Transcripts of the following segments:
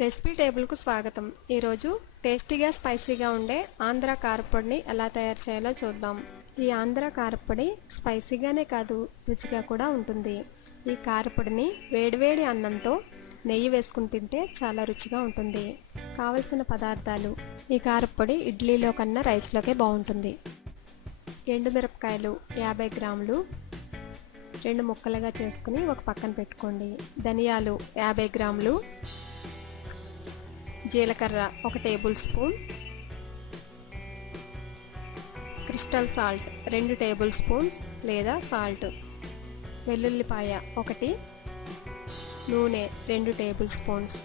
Recipe టేబుల్కు స్వాగతం. ఈరోజు టేస్టీగా స్పైసీగా ఉండే ఆంధ్ర కారపొడిని ఎలా తయారు చేయాలో చూద్దాం. ఈ ఆంధ్ర కారపొడి స్పైసీగానే కాదు, రుచిగా కూడా ఉంటుంది. ఈ కారపొడిని వేడివేడి అన్నంతో నెయ్యి వేసుకుని తింటే చాలా రుచిగా ఉంటుంది. కావలసిన పదార్థాలు: ఈ కారపొడి ఇడ్లీలో కన్నా రైస్లోకే బాగుంటుంది. ఎండుమిరపకాయలు 50 గ్రాములు 2 ముక్కలుగా చేసుకుని ఒక పక్కన పెట్టుకోండి. ధనియాలు 50 గ్రాములు, జీలకర్ర 1 table spoon, crystal salt 2 table spoons లేదా సాల్ట్, వెల్లుల్లిపాయ 1, నూనె 2 టేబుల్ స్పూన్స్.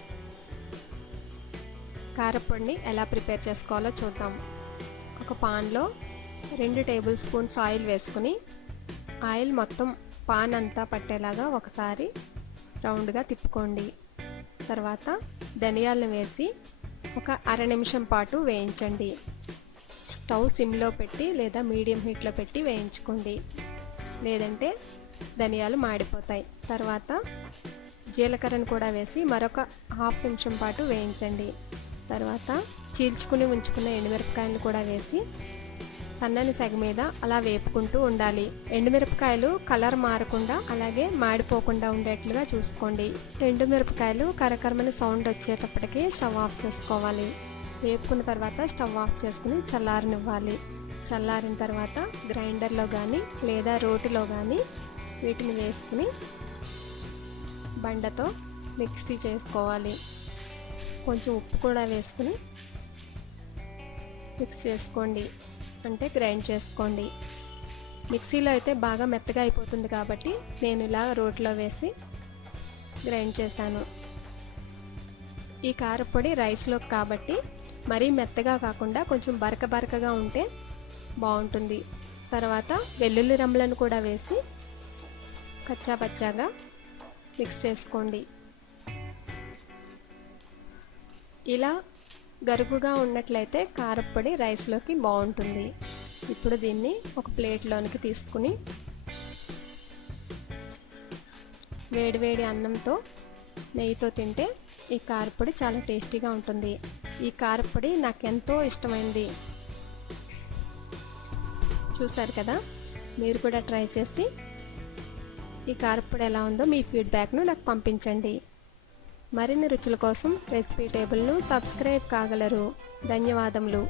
కారపొడిని ఎలా ప్రిపేర్ చేసుకోవాలో చూద్దాం. ఒక పాన్లో 2 టేబుల్ స్పూన్స్ ఆయిల్ వేసుకుని ఆయిల్ మొత్తం పాన్ అంతా పట్టేలాగా ఒకసారి రౌండ్గా తిప్పుకోండి. తర్వాత ధనియాలను వేసి ఒక అర నిమిషం పాటు వేయించండి. స్టవ్ సిమ్లో పెట్టి లేదా మీడియం హీట్లో పెట్టి వేయించుకోండి, లేదంటే ధనియాలు మాడిపోతాయి. తర్వాత జీలకర్రను కూడా వేసి మరొక హాఫ్ నిమిషం పాటు వేయించండి. తర్వాత చీల్చుకుని ఉంచుకున్న ఎండుమిరపకాయలను కూడా వేసి సన్నని సెగ మీద అలా వేపుకుంటూ ఉండాలి. ఎండుమిరపకాయలు కలర్ మారకుండా అలాగే మాడిపోకుండా ఉండేట్లుగా చూసుకోండి. ఎండుమిరపకాయలు కరకరమని సౌండ్ వచ్చేటప్పటికి స్టవ్ ఆఫ్ చేసుకోవాలి. వేపుకున్న తర్వాత స్టవ్ ఆఫ్ చేసుకుని చల్లారనివ్వాలి. చల్లారిన తర్వాత గ్రైండర్లో కానీ లేదా రోటిలో కానీ వీటిని వేసుకుని బండతో మిక్సీ చేసుకోవాలి. కొంచెం ఉప్పు కూడా వేసుకుని మిక్స్ చేసుకోండి, అంటే గ్రైండ్ చేసుకోండి. మిక్సీలో అయితే బాగా మెత్తగా అయిపోతుంది కాబట్టి నేను ఇలా రోట్లో వేసి గ్రైండ్ చేశాను. ఈ కారపొడి రైస్లోకి కాబట్టి మరీ మెత్తగా కాకుండా కొంచెం బరకగా ఉంటే బాగుంటుంది. తర్వాత వెల్లుల్లి రెమ్మలను కూడా వేసి కచ్చాపచ్చాగా మిక్స్ చేసుకోండి. ఇలా గరుకుగా ఉన్నట్లయితే కారపొడి రైస్లోకి బాగుంటుంది. ఇప్పుడు దీన్ని ఒక ప్లేట్లోనికి తీసుకుని వేడివేడి అన్నంతో నెయ్యితో తింటే ఈ కారపొడి చాలా టేస్టీగా ఉంటుంది. ఈ కారపొడి నాకెంతో ఇష్టమైంది. చూసారు కదా, మీరు కూడా ట్రై చేసి ఈ కారపొడి ఎలా ఉందో మీ ఫీడ్బ్యాక్ను నాకు పంపించండి. మరిన్ని రుచుల కోసం రెసిపీ టేబుల్ను సబ్స్క్రైబ్ కాగలరు. ధన్యవాదములు.